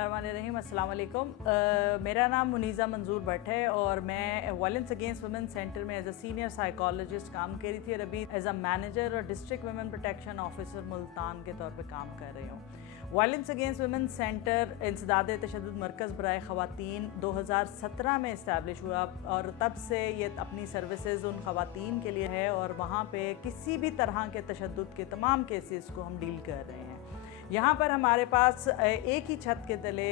बिस्मिल्लाहिर्रहमानिर्रहीम, अस्सलाम वालेकुम। मेरा नाम मुनीज़ा मंजूर भट्ट है और मैं वायलेंस अगेंस्ट वुमेन सेंटर में एज अ सीनियर साइकोलॉजिस्ट काम कर रही थी और अभी एज अ मैनेजर और district women protection officer Multan के तौर पे काम कर रही हूँ। वायलेंस अगेंस्ट वुमेन सेंटर इंसदाद तशद्दुद मरकज़ बराए ख़वातीन 2017 में इस्टेब्लिश हुआ और तब से ये अपनी सर्विसेज उन ख़वातीन के लिए है और वहाँ पे किसी भी तरह के तशद्दुद के तमाम केसेस को हम डील कर रहे हैं। यहाँ पर हमारे पास एक ही छत के तले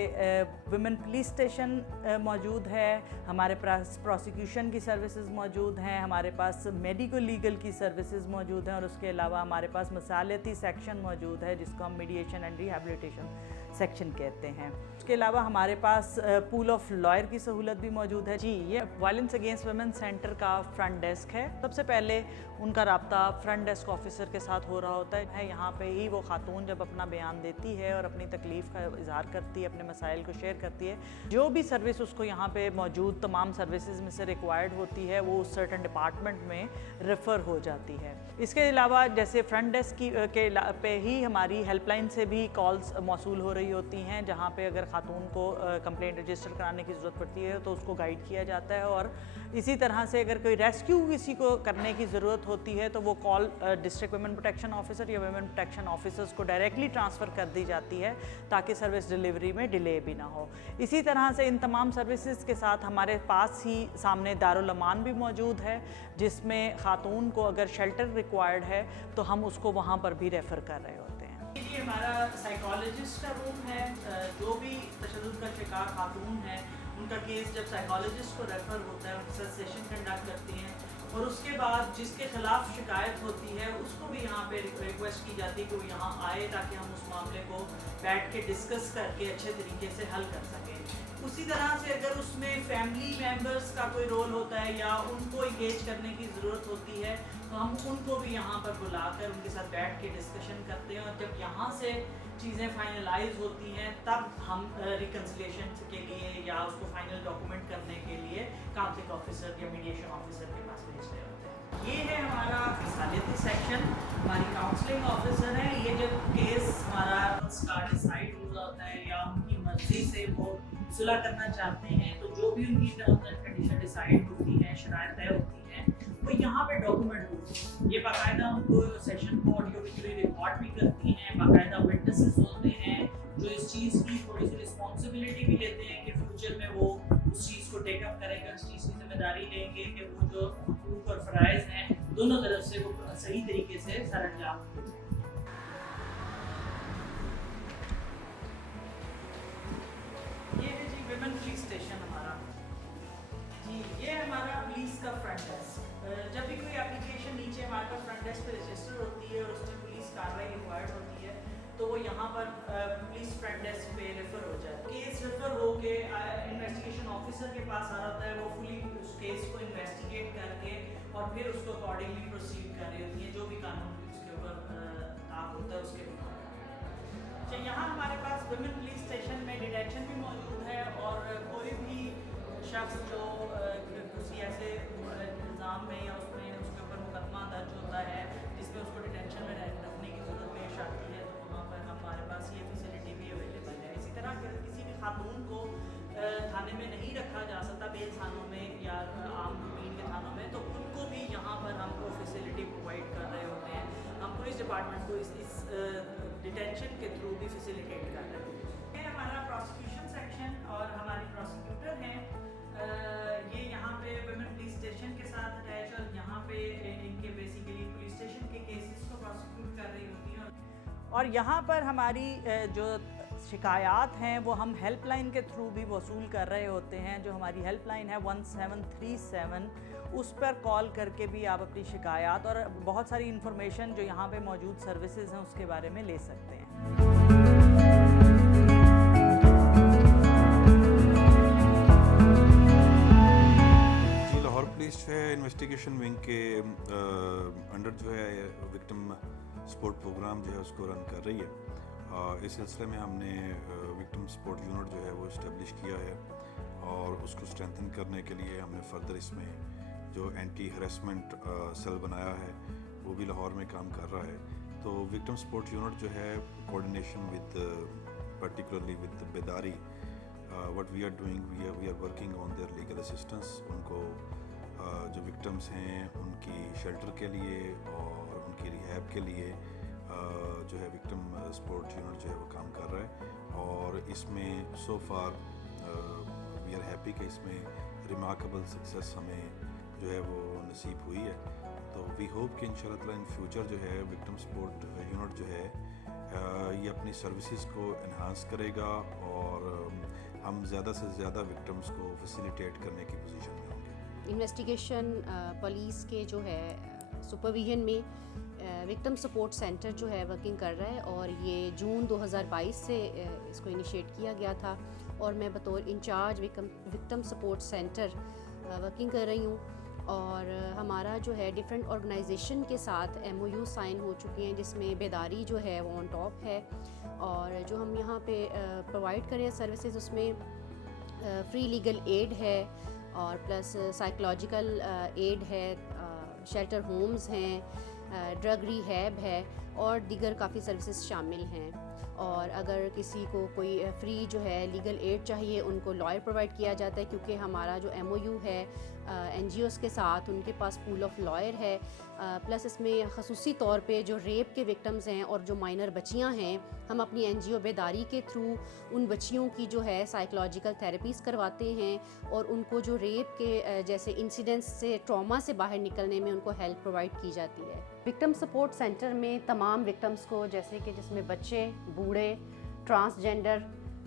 वुमेन पुलिस स्टेशन मौजूद है, हमारे पास प्रोसिक्यूशन की सर्विसेज मौजूद हैं, हमारे पास मेडिको लीगल की सर्विसेज मौजूद हैं और उसके अलावा हमारे पास मसालियती सेक्शन मौजूद है जिसको हम मीडिएशन एंड रिहैबिलिटेशन सेक्शन कहते हैं। उसके अलावा हमारे पास पूल ऑफ लॉयर की सहूलत भी मौजूद है। जी, ये वायलेंस अगेंस्ट वुमेन सेंटर का फ्रंट डेस्क है। सबसे पहले उनका रब्ता फ्रंट डेस्क ऑफिसर के साथ हो रहा होता है। यहाँ पे ही वो खातून जब अपना बयान देती है और अपनी तकलीफ़ का इजहार करती है, अपने मसाइल को शेयर करती है, जो भी सर्विस उसको यहाँ पे मौजूद तमाम सर्विसेज में से रिक्वायर्ड होती है वो उस सर्टन डिपार्टमेंट में रेफ़र हो जाती है। इसके अलावा जैसे फ्रंट डेस्क के पे ही हमारी हेल्पलाइन से भी कॉल्स मौसूल हो रही होती हैं, जहाँ पे अगर खातून को कंप्लेंट रजिस्टर कराने की ज़रूरत पड़ती है तो उसको गाइड किया जाता है और इसी तरह से अगर कोई रेस्क्यू किसी को करने की ज़रूरत होती है तो वो call district women protection officer या वुमेन प्रोटेक्शन ऑफिसर्स को डायरेक्टली ट्रांसफ़र कर दी जाती है ताकि सर्विस डिलीवरी में डिले भी ना हो। इसी तरह से इन तमाम सर्विसेज के साथ हमारे पास ही सामने दारुल अमान भी मौजूद है जिसमें खातून को अगर शेल्टर रिक्वायर्ड है तो हम उसको वहाँ पर भी रेफ़र कर रहे होते हैं। ये हमारा साइकोलॉजिस्ट का रूम है। जो भी तशद्दुद का शिकार खातून है उनका केस जब साइकोलॉजिस्ट को रेफ़र होता है, उनके साथ सेशन कंडक्ट करती हैं और उसके बाद जिसके खिलाफ शिकायत होती है उसको भी यहाँ पे रिक्वेस्ट की जाती है कि वो यहाँ आए ताकि हम उस मामले को बैठ के डिस्कस करके अच्छे तरीके से हल कर सकें। उसी तरह से अगर उसमें फैमिली मेम्बर्स का कोई रोल होता है या उनको इंगेज करने की ज़रूरत होती है तो हम उनको भी यहाँ पर बुलाकर उनके साथ बैठ के डिस्कशन करते हैं और जब यहाँ से चीज़ें फाइनलाइज होती हैं तब हम रिकन्सिलिएशन के लिए या उसको फाइनल डॉक्यूमेंट करने के लिए काउंसलिंग ऑफिसर या मीडिएशन ऑफिसर के पास भेजते होते हैं। ये है हमारा मसालियती सेक्शन, हमारी काउंसलिंग ऑफिसर है। ये जब केस हमारा का डिसाइड हो जाता है या उनकी मर्जी से वो सुलह करना चाहते हैं तो जो भी उनकी कंडीशन डिसाइड होती है, शराइत तय होती हैं, वो यहाँ पे डॉक्यूमेंट होती है। ये बाकायदा उनको सेशन को ऑडियो विजुअली रिकॉर्ड भी करती हैं, बाकायदा विटनेसेस होते हैं जो इस चीज़ की थोड़ी सी रिस्पॉन्सिबिलिटी भी लेते हैं कि फ्यूचर में वो उस चीज़ को टेकअप करेंगे, उस चीज़ की जिम्मेदारी लेंगे कि वो जो हुकूक और फ़राइज़ हैं दोनों तरफ से वो सही तरीके से सरअंजाम हों। ये है जी वुमेन पुलिस स्टेशन हमारा। जी, ये हमारा पुलिस का फ्रंट डेस्क। जब भी कोई एप्लीकेशन नीचे हमारे पास फ्रंट डेस्क पे रजिस्टर होती है और उसमें पुलिस कार्रवाई रिक्वायर्ड होती है तो वो यहाँ पर पुलिस फ्रंट डेस्क पे रेफ़र हो जाए। केस रेफ़र हो के इन्वेस्टिगेशन ऑफिसर के पास आ रहा है, वो फुली उस केस को इन्वेस्टिगेट करके और फिर उसको अकॉर्डिंगली प्रोसीड कर रही होती है जो भी कानून उसके ऊपर आप होता है उसके ऊपर। अच्छा, यहाँ हमारे पास वुमेन पुलिस स्टेशन में डिटेंशन भी मौजूद है और कोई भी शख्स जो किसी ऐसे इल्ज़ाम में या उसमें उसके ऊपर मुकदमा दर्ज होता है जिसमें उसको डिटेंशन में रखने की ज़रूरत पेश आती है तो वहाँ पर हमारे पास ये फैसिलिटी भी अवेलेबल है। इसी तरह किसी भी खातून को थाने में नहीं रखा जा सकता बेल थानों में या आम रूटीन के थानों में, तो उनको भी यहाँ पर हम वो फैसिलिटी प्रोवाइड कर रहे होते हैं। हम पुलिस डिपार्टमेंट को इस डिटेंशन के थ्रू भी फैसिलिटेट कर रहे हैं। ये हमारा प्रोसिक्यूशन सेक्शन और हमारी प्रोसिक्यूटर हैं। ये यहाँ पे वुमेन पुलिस स्टेशन के साथ अटैच और यहाँ पे इनके बेसिकली पुलिस स्टेशन के केसेस को प्रोसिक्यूट कर रही होती हैं। और यहाँ पर हमारी जो शिकायत हैं वो हम हेल्पलाइन के थ्रू भी वसूल कर रहे होते हैं। जो हमारी हेल्पलाइन है 1737, उस पर कॉल करके भी आप अपनी शिकायत और बहुत सारी इन्फॉर्मेशन जो यहाँ पे मौजूद सर्विसेज हैं उसके बारे में ले सकते हैं। पुलिस है इन्वेस्टिगेशन विंग के अंडर जो है विक्टिम सपोर्ट प्रोग्राम जो है उसको रन कर रही है। इस सिलसिले में हमने विक्टिम सपोर्ट यूनिट जो है वो इस्टेब्लिश किया है और उसको स्ट्रेंथन करने के लिए हमने फर्दर इसमें जो एंटी हरेसमेंट सेल बनाया है वो भी लाहौर में काम कर रहा है। तो विक्टिम सपोर्ट यूनिट जो है coordination with particularly with Bedari. What we are doing, we are working on their legal assistance. उनको जो victims हैं उनकी shelter के लिए और उनकी rehab के लिए जो है victim support unit जो है वो काम कर रहा है और इसमें so far we are happy कि इसमें remarkable success हमें जो है वो नसीब हुई है। तो वी होप कि इंशाल्लाह ताला इन फ्यूचर जो है विक्टिम सपोर्ट यूनिट जो है ये अपनी सर्विसेज को इन्हांस करेगा और हम ज़्यादा से ज़्यादा विक्टिम्स को फैसिलिटेट करने की पोजीशन में होंगे। इन्वेस्टिगेशन पुलिस के जो है सुपरविजन में विक्टिम सपोर्ट सेंटर जो है वर्किंग कर रहा है और ये जून 2022 से इसको इनिशिएट किया गया था और मैं बतौर incharge victim support centre working कर रही हूँ और हमारा जो है डिफरेंट ऑर्गेनाइजेशन के साथ MOU साइन हो चुके हैं जिसमें बेदारी जो है वो ऑन टॉप है और जो हम यहाँ पे प्रोवाइड करें सर्विसेज उसमें फ्री लीगल एड है और प्लस साइकोलॉजिकल एड है, शेल्टर होम्स हैं, ड्रग रिहैब है और दीगर काफ़ी सर्विसेज शामिल हैं। और अगर किसी को कोई फ्री जो है लीगल एड चाहिए उनको लॉयर प्रोवाइड किया जाता है क्योंकि हमारा जो MOU है NGOs के साथ उनके पास पूल ऑफ लॉयर है। प्लस इसमें ख़ुसूसी तौर पे जो रेप के विक्टिम्स हैं और जो माइनर बच्चियां हैं हम अपनी NGO बेदारी के थ्रू उन बच्चियों की जो है साइकोलॉजिकल थेरेपीज़ करवाते हैं और उनको जो रेप के जैसे इंसिडेंट्स से ट्रॉमा से बाहर निकलने में उनको हेल्प प्रोवाइड की जाती है। विक्टिम सपोर्ट सेंटर में तमाम विक्टिम्स को जैसे कि जिसमें बच्चे, बूढ़े, ट्रांसजेंडर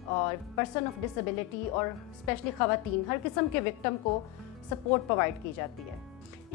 और पर्सन ऑफ डिसेबिलिटी और स्पेशली ख़वातीन हर किस्म के विक्टिम को सपोर्ट प्रोवाइड की जाती है।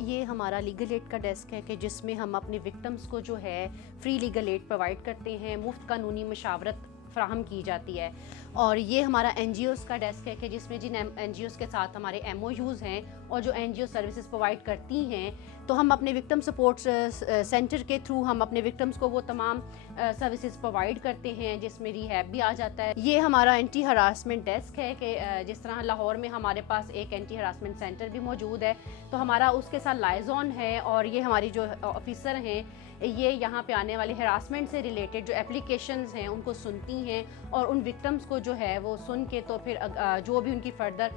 ये हमारा लीगल एड का डेस्क है कि जिसमें हम अपने विक्टिम्स को जो है फ्री लीगल एड प्रोवाइड करते हैं, मुफ्त कानूनी मशावरत फ्राहम की जाती है। और ये हमारा NGOs का डेस्क है कि जिसमें जिन NGOs के साथ हमारे MOUs हैं और जो NGO सर्विसेज प्रोवाइड करती हैं तो हम अपने विक्टिम सपोर्ट सेंटर के थ्रू हम अपने विक्टिम्स को वो तमाम सर्विसेज प्रोवाइड करते हैं जिसमें रिहैब भी आ जाता है। ये हमारा एंटी हरासमेंट डेस्क है कि जिस तरह लाहौर में हमारे पास एक एंटी हरासमेंट सेंटर भी मौजूद है तो हमारा उसके साथ लाइजॉन है और ये हमारी जो ऑफिसर हैं ये यहाँ पे आने वाले हरासमेंट से रिलेटेड जो एप्लीकेशंस हैं उनको सुनती हैं और उन विक्टिम्स को जो है वो सुन के तो फिर जो भी उनकी फर्दर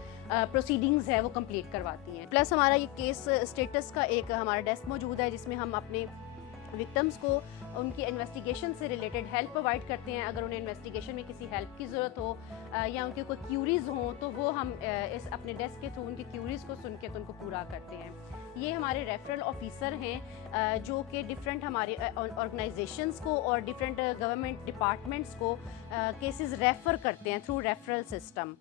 प्रोसीडिंग्स है वो कंप्लीट करवाती हैं। प्लस हमारा ये केस स्टेटस का एक हमारा डेस्क मौजूद है जिसमें हम अपने विक्टिम्स को उनकी इन्वेस्टिगेशन से रिलेटेड हेल्प प्रोवाइड करते हैं। अगर उन्हें इन्वेस्टिगेशन में किसी हेल्प की ज़रूरत हो या उनकी कोई क्यूरीज़ हों तो वो हम इस अपने डेस्क के थ्रू उनकी क्यूरीज़ को सुन के तो उनको पूरा करते हैं। ये हमारे रेफरल ऑफिसर हैं जो कि डिफरेंट हमारे ऑर्गेनाइजेशंस को और डिफरेंट गवर्नमेंट डिपार्टमेंट्स को केसेस रेफ़र करते हैं थ्रू रेफरल सिस्टम।